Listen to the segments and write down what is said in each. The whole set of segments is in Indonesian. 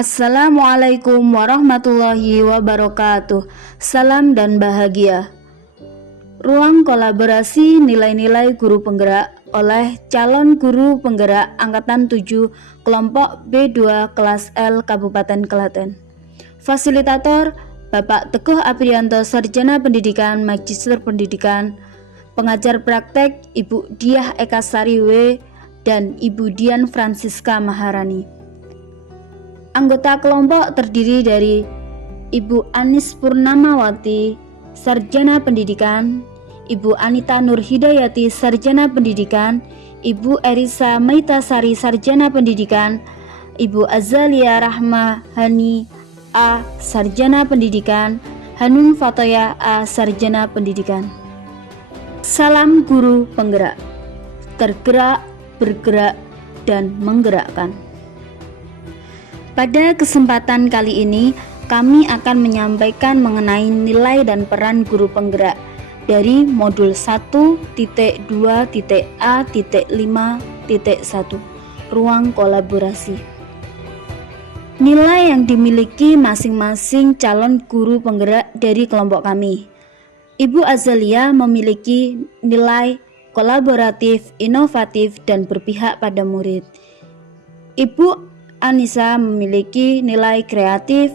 Assalamualaikum warahmatullahi wabarakatuh. Salam dan bahagia. Ruang kolaborasi nilai-nilai guru penggerak oleh calon guru penggerak Angkatan 7 Kelompok B2 Kelas L Kabupaten Klaten. Fasilitator Bapak Teguh Aprianto, Sarjana Pendidikan, Magister Pendidikan. Pengajar praktek Ibu Diah Eka Sariwe dan Ibu Dian Francisca Maharani. Anggota kelompok terdiri dari Ibu Anis Purnamawati, Sarjana Pendidikan, Ibu Anita Nur Hidayati, Sarjana Pendidikan, Ibu Erisa Maitasari, Sarjana Pendidikan, Ibu Azalia Rahmahani A, Sarjana Pendidikan, Hanun Fatoya A, Sarjana Pendidikan. Salam guru penggerak, tergerak, bergerak, dan menggerakkan. Pada kesempatan kali ini, kami akan menyampaikan mengenai nilai dan peran guru penggerak dari modul 1.2.A.5.1 Ruang Kolaborasi. Nilai yang dimiliki masing-masing calon guru penggerak dari kelompok kami. Ibu Azalia memiliki nilai kolaboratif, inovatif, dan berpihak pada murid. Ibu Anissa memiliki nilai kreatif,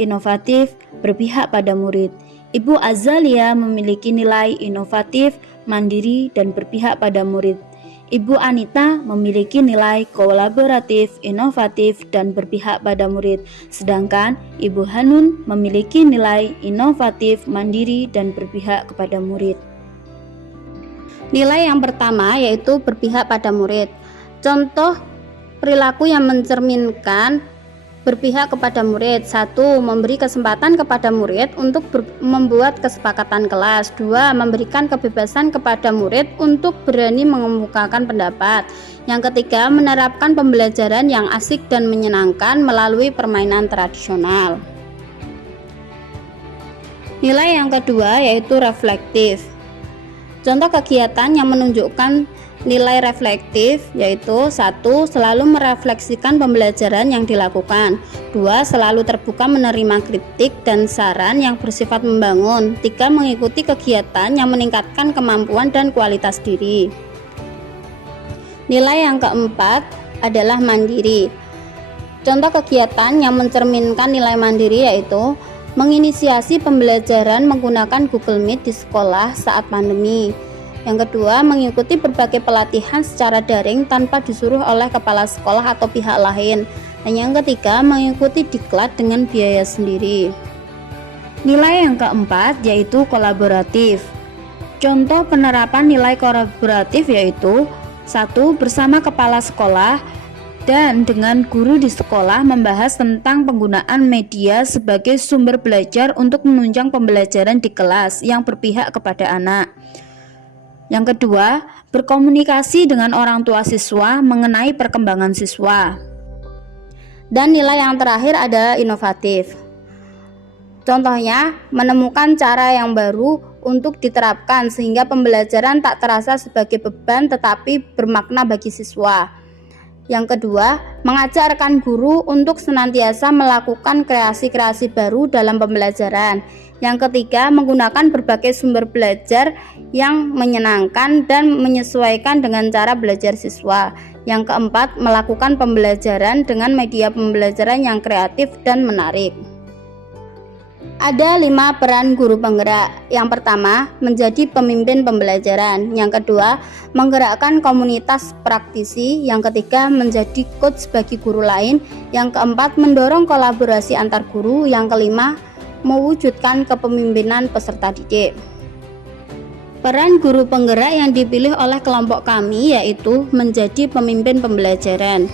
inovatif, berpihak pada murid. Ibu Azalia memiliki nilai inovatif, mandiri, dan berpihak pada murid. Ibu Anita memiliki nilai kolaboratif, inovatif, dan berpihak pada murid. Sedangkan Ibu Hanun memiliki nilai inovatif, mandiri, dan berpihak kepada murid. Nilai yang pertama yaitu berpihak pada murid. Contoh perilaku yang mencerminkan berpihak kepada murid. 1. Memberi kesempatan kepada murid untuk membuat kesepakatan kelas. 2. Memberikan kebebasan kepada murid untuk berani mengemukakan pendapat. Yang ketiga, menerapkan pembelajaran yang asik dan menyenangkan melalui permainan tradisional. Nilai yang kedua yaitu reflektif. Contoh kegiatan yang menunjukkan nilai reflektif yaitu 1. Selalu merefleksikan pembelajaran yang dilakukan. 2. Selalu terbuka menerima kritik dan saran yang bersifat membangun. 3. Mengikuti kegiatan yang meningkatkan kemampuan dan kualitas diri. Nilai yang keempat adalah mandiri. Contoh kegiatan yang mencerminkan nilai mandiri yaitu menginisiasi pembelajaran menggunakan Google Meet di sekolah saat pandemi. Yang kedua, mengikuti berbagai pelatihan secara daring tanpa disuruh oleh kepala sekolah atau pihak lain. Dan yang ketiga, mengikuti diklat dengan biaya sendiri. Nilai yang keempat yaitu kolaboratif. Contoh penerapan nilai kolaboratif yaitu 1. Bersama kepala sekolah dan dengan guru di sekolah membahas tentang penggunaan media sebagai sumber belajar untuk menunjang pembelajaran di kelas yang berpihak kepada anak. Yang kedua, berkomunikasi dengan orang tua siswa mengenai perkembangan siswa. Dan nilai yang terakhir adalah inovatif. Contohnya, menemukan cara yang baru untuk diterapkan sehingga pembelajaran tak terasa sebagai beban tetapi bermakna bagi siswa. Yang kedua, mengajak rekan guru untuk senantiasa melakukan kreasi-kreasi baru dalam pembelajaran. Yang ketiga, menggunakan berbagai sumber belajar yang menyenangkan dan menyesuaikan dengan cara belajar siswa. Yang keempat, melakukan pembelajaran dengan media pembelajaran yang kreatif dan menarik. Ada 5 peran guru penggerak. Yang pertama, menjadi pemimpin pembelajaran. Yang kedua, menggerakkan komunitas praktisi. Yang ketiga, menjadi coach bagi guru lain. Yang keempat, mendorong kolaborasi antar guru. Yang kelima, mewujudkan kepemimpinan peserta didik. Peran guru penggerak yang dipilih oleh kelompok kami yaitu menjadi pemimpin pembelajaran.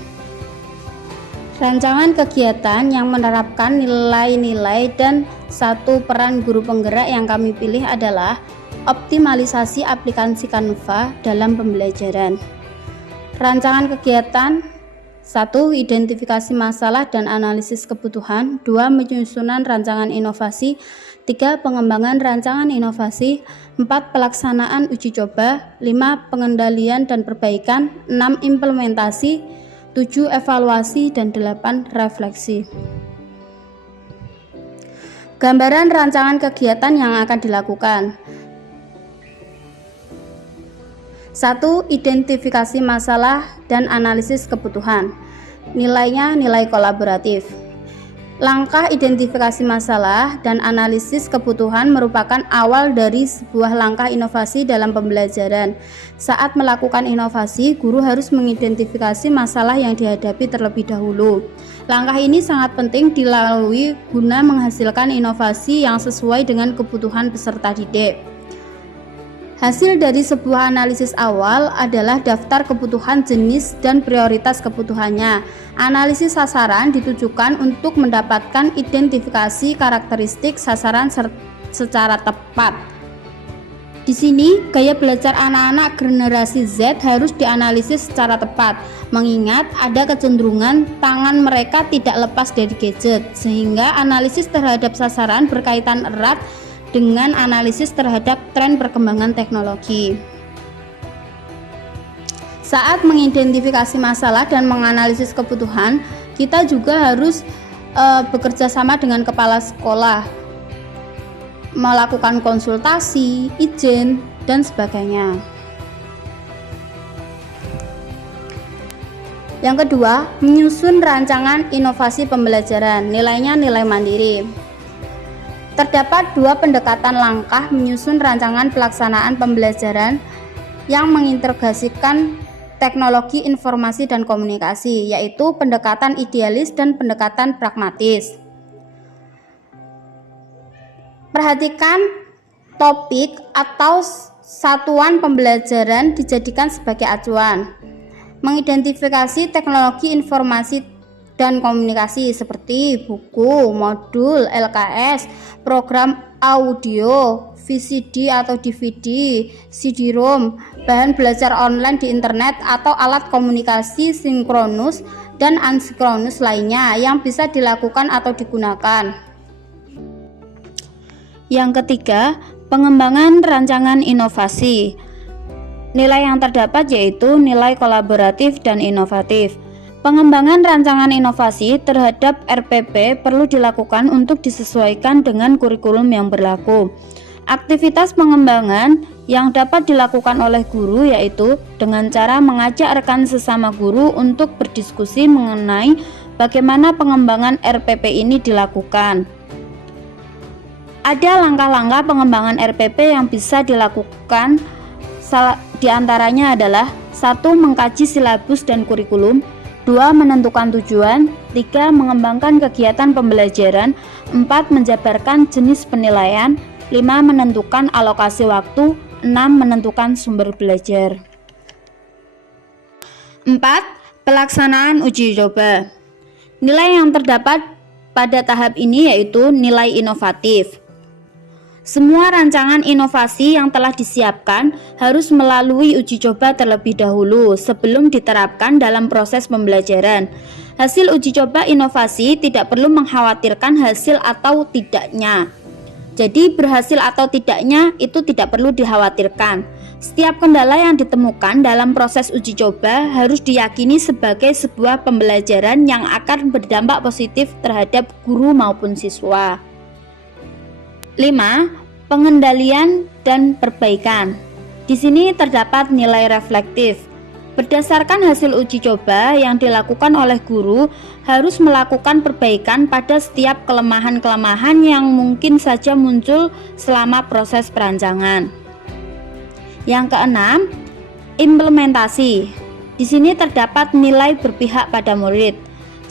Rancangan kegiatan yang menerapkan nilai-nilai dan 1 peran guru penggerak yang kami pilih adalah optimalisasi aplikasi Canva dalam pembelajaran. Rancangan kegiatan 1. Identifikasi masalah dan analisis kebutuhan. 2. Penyusunan rancangan inovasi. 3. Pengembangan rancangan inovasi. 4. Pelaksanaan uji coba. 5. Pengendalian dan perbaikan. 6. Implementasi. 7 evaluasi, dan 8 refleksi. Gambaran rancangan kegiatan yang akan dilakukan. 1. Identifikasi masalah dan analisis kebutuhan. Nilainya nilai kolaboratif. Langkah identifikasi masalah dan analisis kebutuhan merupakan awal dari sebuah langkah inovasi dalam pembelajaran. Saat melakukan inovasi, guru harus mengidentifikasi masalah yang dihadapi terlebih dahulu. Langkah ini sangat penting dilalui guna menghasilkan inovasi yang sesuai dengan kebutuhan peserta didik. Hasil dari sebuah analisis awal adalah daftar kebutuhan jenis dan prioritas kebutuhannya. Analisis sasaran ditujukan untuk mendapatkan identifikasi karakteristik sasaran secara tepat. Di sini, gaya belajar anak-anak generasi Z harus dianalisis secara tepat, mengingat ada kecenderungan tangan mereka tidak lepas dari gadget, sehingga analisis terhadap sasaran berkaitan erat dengan analisis terhadap tren perkembangan teknologi. Saat mengidentifikasi masalah dan menganalisis kebutuhan, kita juga harus bekerja sama dengan kepala sekolah, melakukan konsultasi, izin, dan sebagainya. Yang kedua, menyusun rancangan inovasi pembelajaran. Nilainya nilai mandiri. Terdapat 2 pendekatan langkah menyusun rancangan pelaksanaan pembelajaran yang mengintegrasikan teknologi informasi dan komunikasi, yaitu pendekatan idealis dan pendekatan pragmatis. Perhatikan topik atau satuan pembelajaran dijadikan sebagai acuan. Mengidentifikasi teknologi informasi dan komunikasi seperti buku, modul, LKS, program audio, VCD atau DVD, CD-ROM, bahan belajar online di internet atau alat komunikasi sinkronus dan asinkronus lainnya yang bisa dilakukan atau digunakan. Yang ketiga, pengembangan rancangan inovasi. Nilai yang terdapat yaitu nilai kolaboratif dan inovatif. Pengembangan rancangan inovasi terhadap RPP perlu dilakukan untuk disesuaikan dengan kurikulum yang berlaku. Aktivitas pengembangan yang dapat dilakukan oleh guru yaitu dengan cara mengajak rekan sesama guru untuk berdiskusi mengenai bagaimana pengembangan RPP ini dilakukan. Ada langkah-langkah pengembangan RPP yang bisa dilakukan, di antaranya adalah 1. Mengkaji silabus dan kurikulum, 2. Menentukan tujuan, 3. Mengembangkan kegiatan pembelajaran, 4. Menjabarkan jenis penilaian, 5. Menentukan alokasi waktu, 6. Menentukan sumber belajar. 4. Pelaksanaan uji coba. Nilai yang terdapat pada tahap ini yaitu nilai inovatif. Semua rancangan inovasi yang telah disiapkan harus melalui uji coba terlebih dahulu sebelum diterapkan dalam proses pembelajaran. Hasil uji coba inovasi tidak perlu mengkhawatirkan hasil atau tidaknya. Jadi berhasil atau tidaknya itu tidak perlu dikhawatirkan. Setiap kendala yang ditemukan dalam proses uji coba harus diyakini sebagai sebuah pembelajaran yang akan berdampak positif terhadap guru maupun siswa. 5. Pengendalian dan perbaikan. Di sini terdapat nilai reflektif. Berdasarkan hasil uji coba yang dilakukan oleh guru, harus melakukan perbaikan pada setiap kelemahan-kelemahan yang mungkin saja muncul selama proses perancangan. Yang keenam, implementasi. Di sini terdapat nilai berpihak pada murid.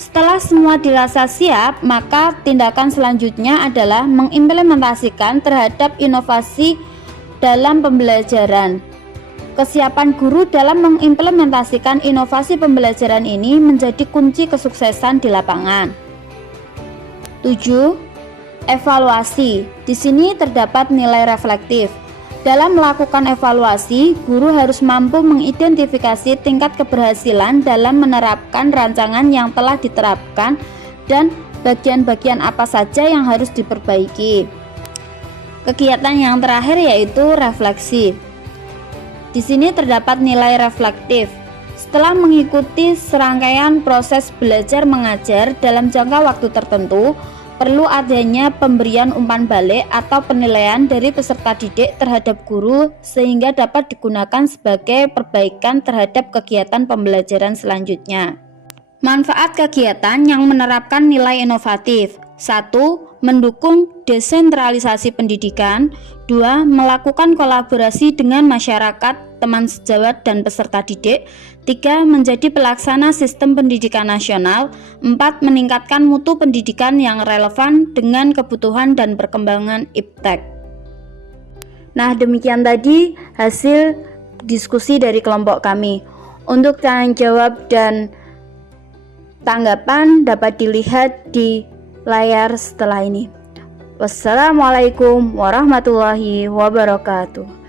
Setelah semua dirasa siap, maka tindakan selanjutnya adalah mengimplementasikan terhadap inovasi dalam pembelajaran. Kesiapan guru dalam mengimplementasikan inovasi pembelajaran ini menjadi kunci kesuksesan di lapangan. 7. Evaluasi. Di sini terdapat nilai reflektif. Dalam melakukan evaluasi, guru harus mampu mengidentifikasi tingkat keberhasilan dalam menerapkan rancangan yang telah diterapkan dan bagian-bagian apa saja yang harus diperbaiki. Kegiatan yang terakhir yaitu refleksi. Di sini terdapat nilai reflektif. Setelah mengikuti serangkaian proses belajar mengajar dalam jangka waktu tertentu, perlu adanya pemberian umpan balik atau penilaian dari peserta didik terhadap guru sehingga dapat digunakan sebagai perbaikan terhadap kegiatan pembelajaran selanjutnya. Manfaat kegiatan yang menerapkan nilai inovatif: 1. Mendukung desentralisasi pendidikan. 2. Melakukan kolaborasi dengan masyarakat, teman sejawat, dan peserta didik. 3. Menjadi pelaksana sistem pendidikan nasional. 4. Meningkatkan mutu pendidikan yang relevan dengan kebutuhan dan perkembangan iptek. Nah, demikian tadi hasil diskusi dari kelompok kami. Untuk tanya jawab dan tanggapan dapat dilihat di layar setelah ini. Wassalamualaikum warahmatullahi wabarakatuh.